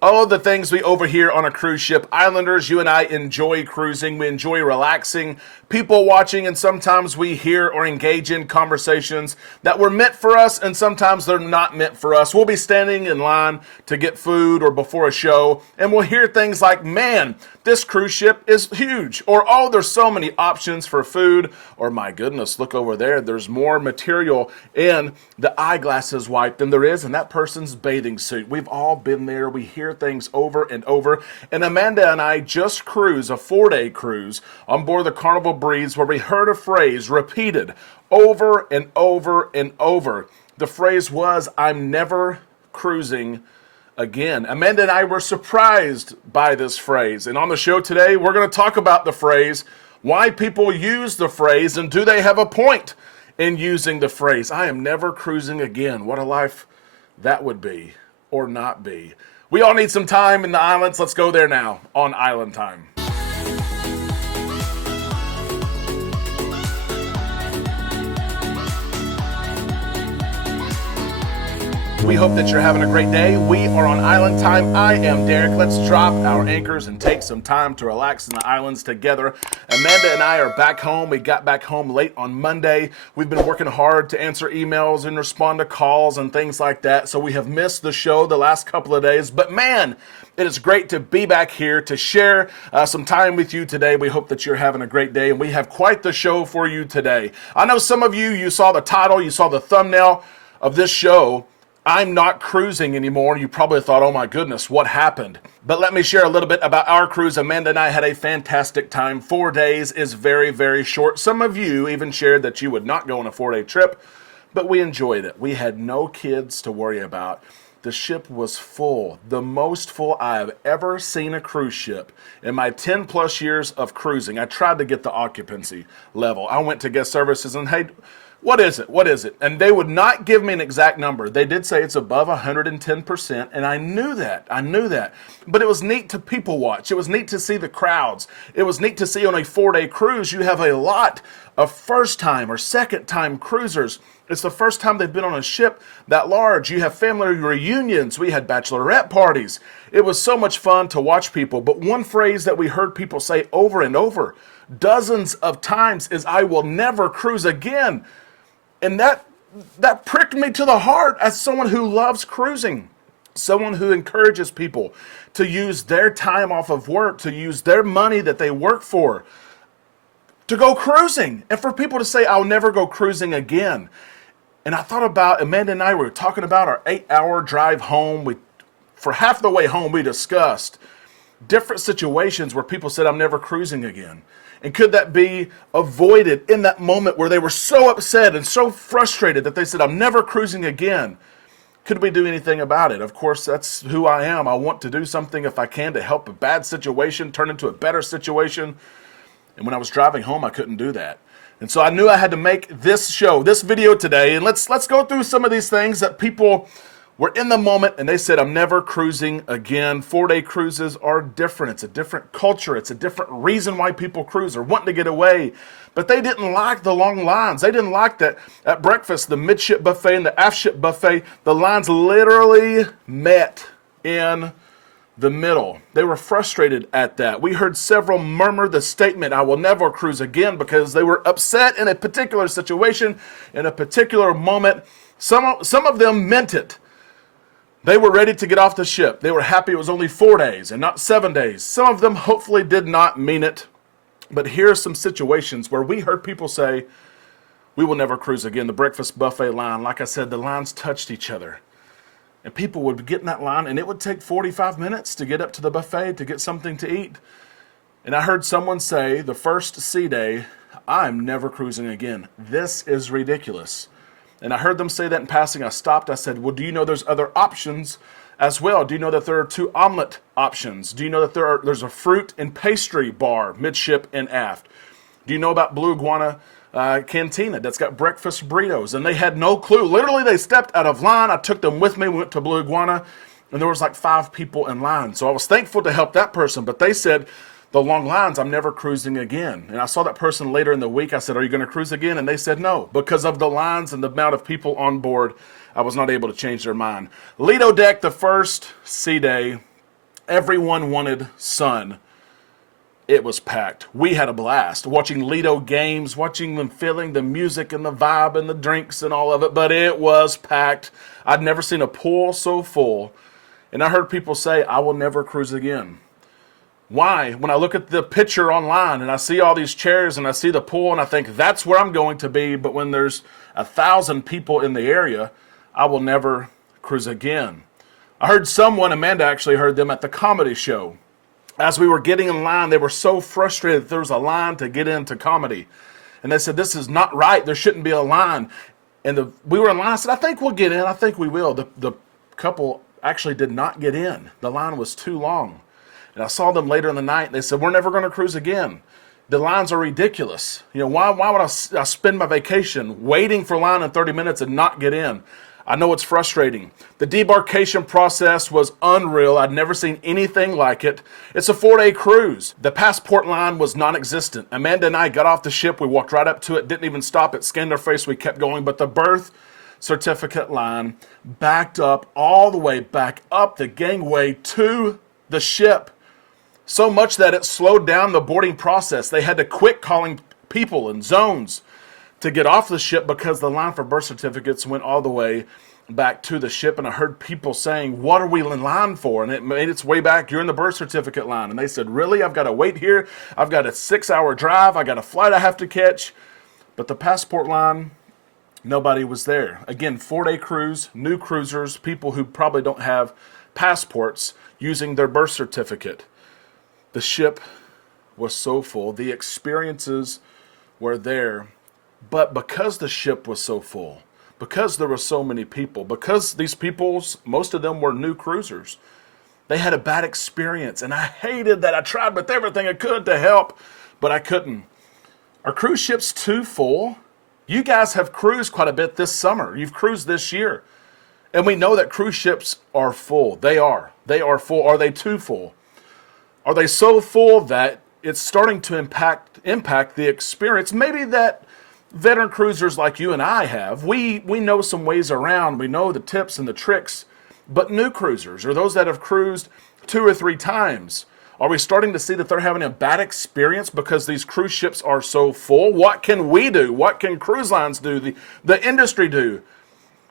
Oh, the things we overhear on a cruise ship. Islanders, you and I enjoy cruising. We enjoy relaxing, people watching, and sometimes we hear or engage in conversations that were meant for us, and sometimes they're not meant for us. We'll be standing in line to get food or before a show, and we'll hear things like, man, this cruise ship is huge, or oh, there's so many options for food, or my goodness, look over there, there's more material in the eyeglasses wipe than there is in that person's bathing suit. We've all been there. We hear things over and over. And Amanda and I just cruised a 4-day cruise on board the Carnival Breeze where we heard a phrase repeated over and over and over. The phrase was, I'm never cruising again. Amanda and I were surprised by this phrase. And on the show today, we're going to talk about the phrase, why people use the phrase, and do they have a point in using the phrase, I am never cruising again. What a life that would be or not be. We all need some time in the islands. Let's go there now on Island Time. We hope that you're having a great day. We are on Island Time. I am Derek. Let's drop our anchors and take some time to relax in the islands together. Amanda and I are back home. We got back home late on Monday. We've been working hard to answer emails and respond to calls and things like that. So we have missed the show the last couple of days. But man, it is great to be back here to share some time with you today. We hope that you're having a great day, and we have quite the show for you today. I know some of you saw the title, you saw the thumbnail of this show, I'm not cruising anymore. You probably thought, oh my goodness, what happened? But let me share a little bit about our cruise. Amanda and I had a fantastic time. 4 days is very, very short. Some of you even shared that you would not go on a 4-day trip, but we enjoyed it. We had no kids to worry about. The ship was full, the most full I have ever seen a cruise ship in my 10 plus years of cruising. I tried to get the occupancy level. I went to guest services and, hey, what is it? What is it? And they would not give me an exact number. They did say it's above 110%, and I knew that. But it was neat to people watch. It was neat to see the crowds. It was neat to see on a 4-day cruise, you have a lot of first-time or second-time cruisers. It's the first time they've been on a ship that large. You have family reunions. We had bachelorette parties. It was so much fun to watch people. But one phrase that we heard people say over and over, dozens of times, is, I will never cruise again. And that pricked me to the heart as someone who loves cruising, someone who encourages people to use their time off of work, to use their money that they work for, to go cruising, and for people to say, I'll never go cruising again. And I thought about, Amanda and I were talking about our 8-hour drive home. For half the way home, we discussed different situations where people said, I'm never cruising again. And could that be avoided in that moment where they were so upset and so frustrated that they said, I'm never cruising again? Could we do anything about it? Of course, that's who I am. I want to do something if I can to help a bad situation turn into a better situation. And when I was driving home, I couldn't do that. And so I knew I had to make this show, this video today. And let's go through some of these things that people were in the moment and they said, I'm never cruising again. 4-day cruises are different. It's a different culture. It's a different reason why people cruise or wanting to get away. But they didn't like the long lines. They didn't like that at breakfast, the midship buffet and the aftship buffet, the lines literally met in the middle. They were frustrated at that. We heard several murmur the statement, I will never cruise again, because they were upset in a particular situation, in a particular moment. Some of them meant it. They were ready to get off the ship. They were happy it was only 4 days and not 7 days. Some of them hopefully did not mean it. But here are some situations where we heard people say, we will never cruise again. The breakfast buffet line, like I said, the lines touched each other. And people would get in that line, and it would take 45 minutes to get up to the buffet to get something to eat. And I heard someone say, the first sea day, I'm never cruising again. This is ridiculous. And I heard them say that in passing. I stopped. I said, well, do you know there's other options as well? Do you know that there are 2 omelet options? Do you know that there's a fruit and pastry bar midship and aft? Do you know about Blue Iguana Cantina that's got breakfast burritos? And they had no clue. Literally, they stepped out of line. I took them with me. We went to Blue Iguana, and there was like 5 people in line. So I was thankful to help that person. But they said, the long lines, I'm never cruising again. And I saw that person later in the week. I said, are you going to cruise again? And they said no. Because of the lines and the amount of people on board, I was not able to change their mind. Lido Deck, the first sea day, Everyone wanted sun. It was packed. We had a blast watching Lido games, watching them, feeling the music and the vibe and the drinks and all of it, but it was packed. I'd never seen a pool so full. And I heard people say, I will never cruise again. Why? When I look at the picture online and I see all these chairs and I see the pool and I think that's where I'm going to be, but when there's 1,000 people in the area, I will never cruise again. I heard someone, Amanda actually heard them at the comedy show. As we were getting in line, they were so frustrated that there was a line to get into comedy. And they said, this is not right. There shouldn't be a line. And we were in line. I said, I think we'll get in. I think we will. The couple actually did not get in. The line was too long. And I saw them later in the night. And they said, we're never going to cruise again. The lines are ridiculous. You know, why would I spend my vacation waiting for a line in 30 minutes and not get in? I know it's frustrating. The debarkation process was unreal. I'd never seen anything like it. It's a 4-day cruise. The passport line was non-existent. Amanda and I got off the ship. We walked right up to it, didn't even stop it, scanned our face, we kept going. But the birth certificate line backed up all the way back up the gangway to the ship. So much that it slowed down the boarding process. They had to quit calling people in zones to get off the ship because the line for birth certificates went all the way back to the ship. And I heard people saying, what are we in line for? And it made its way back. You're in the birth certificate line. And they said, really? I've got to wait here. I've got a 6-hour drive. I got a flight I have to catch. But the passport line, nobody was there. Again, 4-day cruise, new cruisers, people who probably don't have passports using their birth certificate. The ship was so full. The experiences were there. But because the ship was so full, because there were so many people, because these people, most of them were new cruisers, they had a bad experience. And I hated that. I tried with everything I could to help, but I couldn't. Are cruise ships too full? You guys have cruised quite a bit this summer. You've cruised this year. And we know that cruise ships are full. They are. They are full. Are they too full? Are they so full that it's starting to impact the experience? Maybe that veteran cruisers like you and I have, we know some ways around. We know the tips and the tricks. But new cruisers, or those that have cruised 2 or 3 times, are we starting to see that they're having a bad experience because these cruise ships are so full? What can we do? What can cruise lines do, the industry do,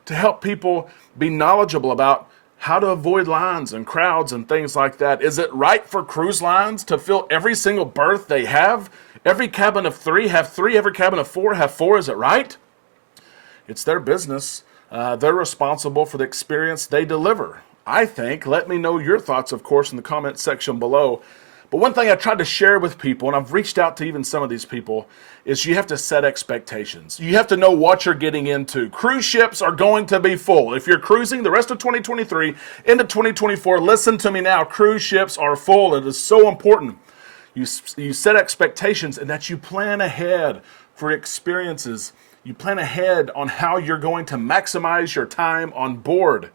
to help people be knowledgeable about how to avoid lines and crowds and things like that? Is it right for cruise lines to fill every single berth they have? Every cabin of 3 have 3, every cabin of 4 have 4. Is it right? It's their business. They're responsible for the experience they deliver, I think. Let me know your thoughts, of course, in the comment section below. But one thing I tried to share with people, and I've reached out to even some of these people, is you have to set expectations. You have to know what you're getting into. Cruise ships are going to be full. If you're cruising the rest of 2023 into 2024, listen to me now. Cruise ships are full. It is so important. You set expectations and that you plan ahead for experiences. You plan ahead on how you're going to maximize your time on board.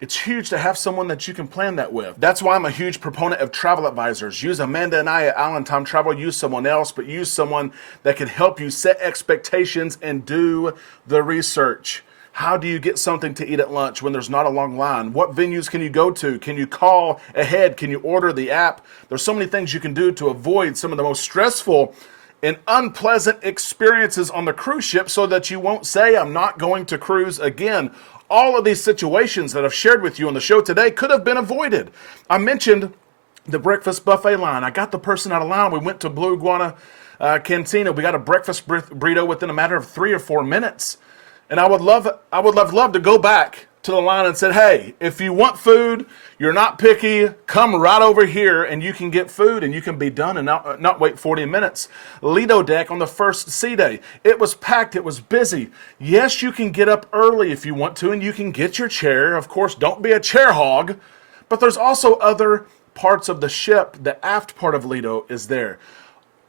It's huge to have someone that you can plan that with. That's why I'm a huge proponent of travel advisors. Use Amanda and I at Island Time Travel. Use someone else, but use someone that can help you set expectations and do the research. How do you get something to eat at lunch when there's not a long line? What venues can you go to? Can you call ahead? Can you order the app? There's so many things you can do to avoid some of the most stressful and unpleasant experiences on the cruise ship so that you won't say, I'm not going to cruise again. All of these situations that I've shared with you on the show today could have been avoided. I mentioned the breakfast buffet line. I got the person out of line. We went to Blue Iguana Cantina. We got a breakfast burrito within a matter of 3 or 4 minutes. And I would love to go back to the line and said, hey, if you want food, you're not picky, come right over here and you can get food and you can be done and not wait 40 minutes. Lido Deck on the first sea day. It was packed. It was busy. Yes, you can get up early if you want to and you can get your chair. Of course, don't be a chair hog. But there's also other parts of the ship. The aft part of Lido is there.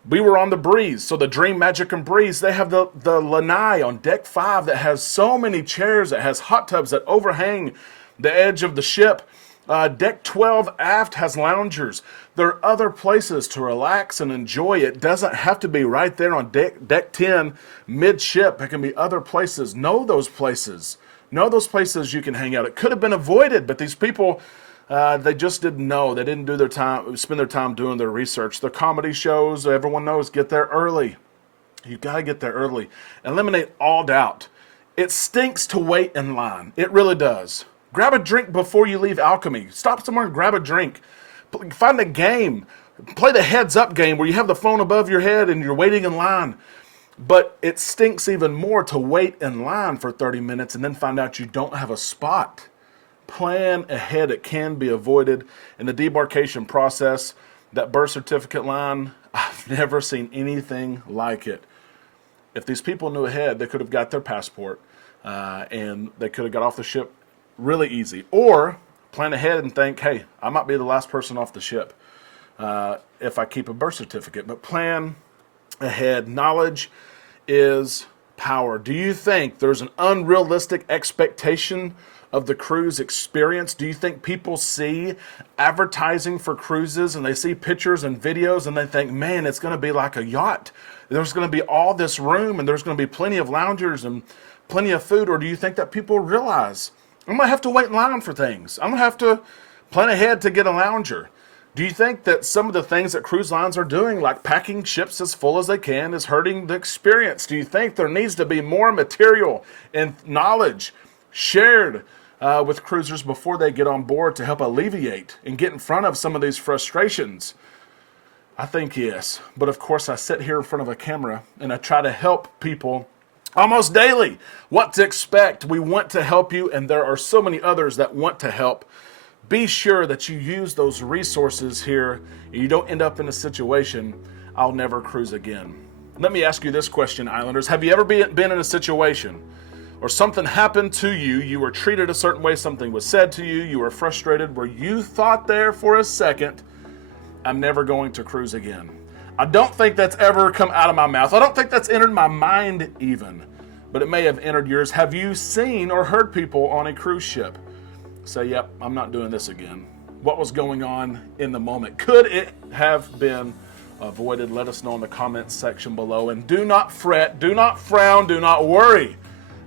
We were on the Breeze, so the Dream, Magic, and Breeze, they have the lanai on deck 5 that has so many chairs, that has hot tubs that overhang the edge of the ship. Deck 12 aft has loungers. There are other places to relax and enjoy. It doesn't have to be right there on deck 10 midship. It can be other places. Know those places. Know those places you can hang out. It could have been avoided, but these people They just didn't know. They didn't spend their time doing their research. The comedy shows, everyone knows, get there early. You got to get there early. Eliminate all doubt. It stinks to wait in line. It really does. Grab a drink before you leave Alchemy. Stop somewhere and grab a drink. Find a game. Play the heads up game where you have the phone above your head and you're waiting in line. But it stinks even more to wait in line for 30 minutes and then find out you don't have a spot. Plan ahead. It can be avoided. In the debarkation process, that birth certificate line, I've never seen anything like it. If these people knew ahead, they could have got their passport and they could have got off the ship really easy. Or plan ahead and think, hey, I might be the last person off the ship if I keep a birth certificate. But plan ahead. Knowledge is power. Do you think there's an unrealistic expectation of the cruise experience? Do you think people see advertising for cruises and they see pictures and videos and they think, man, it's going to be like a yacht. There's going to be all this room and there's going to be plenty of loungers and plenty of food? Or do you think that people realize, I'm going to have to wait in line for things. I'm going to have to plan ahead to get a lounger. Do you think that some of the things that cruise lines are doing, like packing ships as full as they can, is hurting the experience? Do you think there needs to be more material and knowledge shared with cruisers before they get on board to help alleviate and get in front of some of these frustrations? I think yes. But of course, I sit here in front of a camera and I try to help people almost daily what to expect. We want to help you, and there are so many others that want to help. Be sure that you use those resources here and you don't end up in a situation, I'll never cruise again. Let me ask you this question, Islanders. Have you ever been in a situation or something happened to you, you were treated a certain way, something was said to you, you were frustrated, where you thought there for a second, I'm never going to cruise again? I don't think that's ever come out of my mouth. I don't think that's entered my mind even, but it may have entered yours. Have you seen or heard people on a cruise ship say, yep, I'm not doing this again? What was going on in the moment? Could it have been avoided? Let us know in the comments section below. And do not fret, do not frown, do not worry.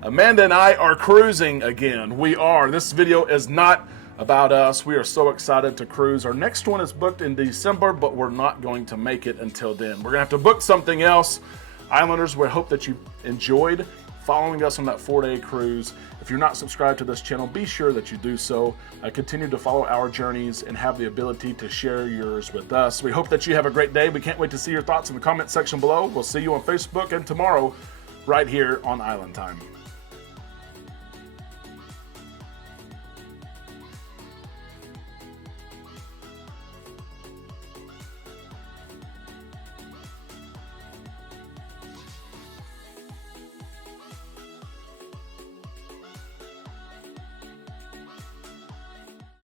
Amanda and I are cruising again. We are. This video is not about us. We are so excited to cruise. Our next one is booked in December, but we're not going to make it until then. We're going to have to book something else. Islanders, we hope that you enjoyed following us on that 4-day cruise. If you're not subscribed to this channel, be sure that you do so. Continue to follow our journeys and have the ability to share yours with us. We hope that you have a great day. We can't wait to see your thoughts in the comment section below. We'll see you on Facebook and tomorrow right here on Island Time.